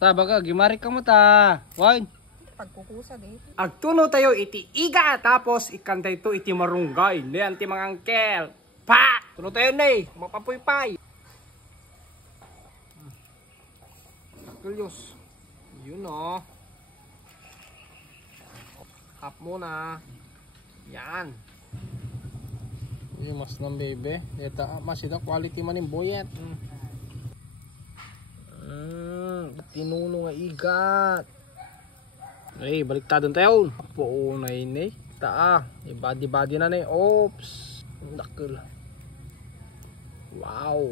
Ta baga gimari ka mo ta. Wine. Pagkukusa di. Agtuno tayo iti iga tapos ikantay to iti marunggay. Niyan ti mga angkel. Pa! Tuno tayo na mapapuypay. Kulyos. Yun o. Hap muna. Yan. Yung mas ng bebe. Ito masida quality man yung boyet. Tinuno nga igat. Ay, baliktadon tayo. Po na ini. Taa. Body na na. Oops. Nakul. Wow.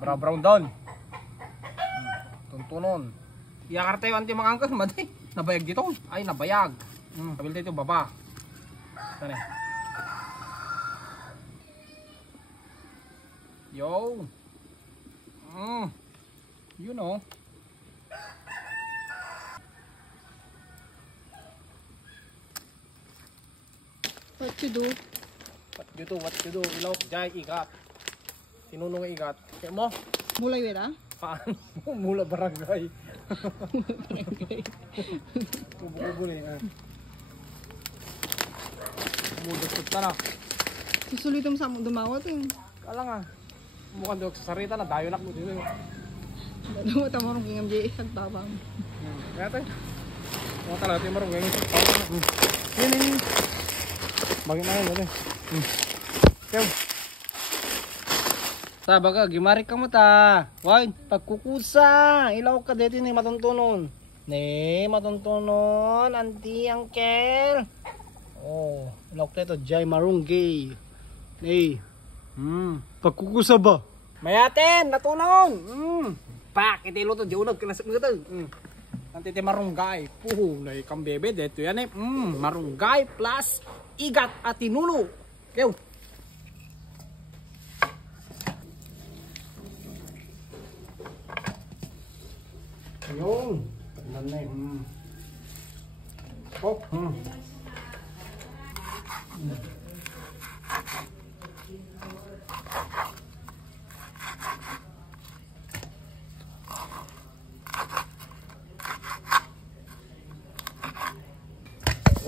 Brown down. Tuntunon. Iyakar tayo anti mga angkas. Mati. Nabayag dito. Ay, nabayag. Kabil tayo baba. Sana. Yo. You know. What you do? What you do? Ilaw, jay, igat. Tinunong igat. Kaya mo? Mulay wala? Paano? Mula barangay. Kubo-kubo na yun. Kumudastot na na. Susulitom sa dumawat eh. Kala nga. Mukhang doon sa sarita na dayo nak mo dito. Dalawa tamarong kingam jay sagtabang. Kaya tayo. Mga talaga tayo marong ganyan sagtabang. Yun. Bagay na yun. Kaya. Ta baga gimari ka mo ta. Wine. Pagkukusa. Ilaw ka dito ni matuntunon. Ne matuntunon. Auntie, uncle. Oh. Ilaw ka dito. Jay marunggay. Ne. Pagkukusa ba? Mayaten, natunon. Pak, itilo to diunag kinasip mo to. Nanti ti marunggay. Puhu, nay kang bebe dito yan marunggay plus igat at tinulo. Kyo. Ayun. Nanay. Oh.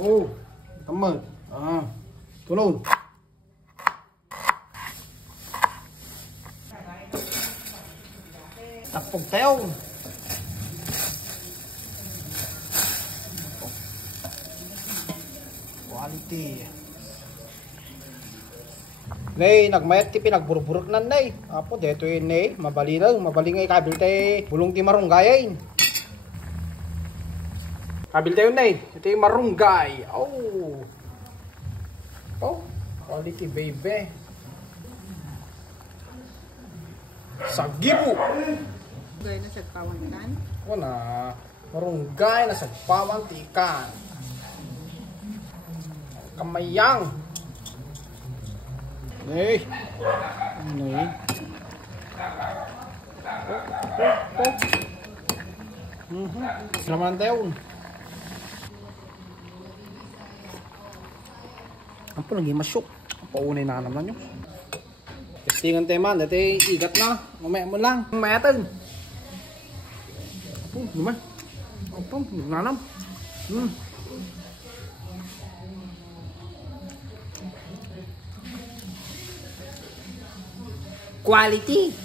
Oh, teman. Tulong. Tapog tayo. Quality. Nay, nagmayat ti pinagburburok nan nay. Apo deto yun nay, mabali ngay kabil tay bulong ti marunggayin. Kabil tayo na ito yung marunggay. Oh, quality baby. Sagibo. Gaya na sagpawang ikan. O na, marunggay na sagpawang tikan. Kamayang. Nay. Selamat tayo. Apa lagi masuk? Apa unay na naman nyo? Testingan tayo man. Dati igat na. Mamaya mo lang. Mamayatan. Naman. Apa? Nanam. Quality.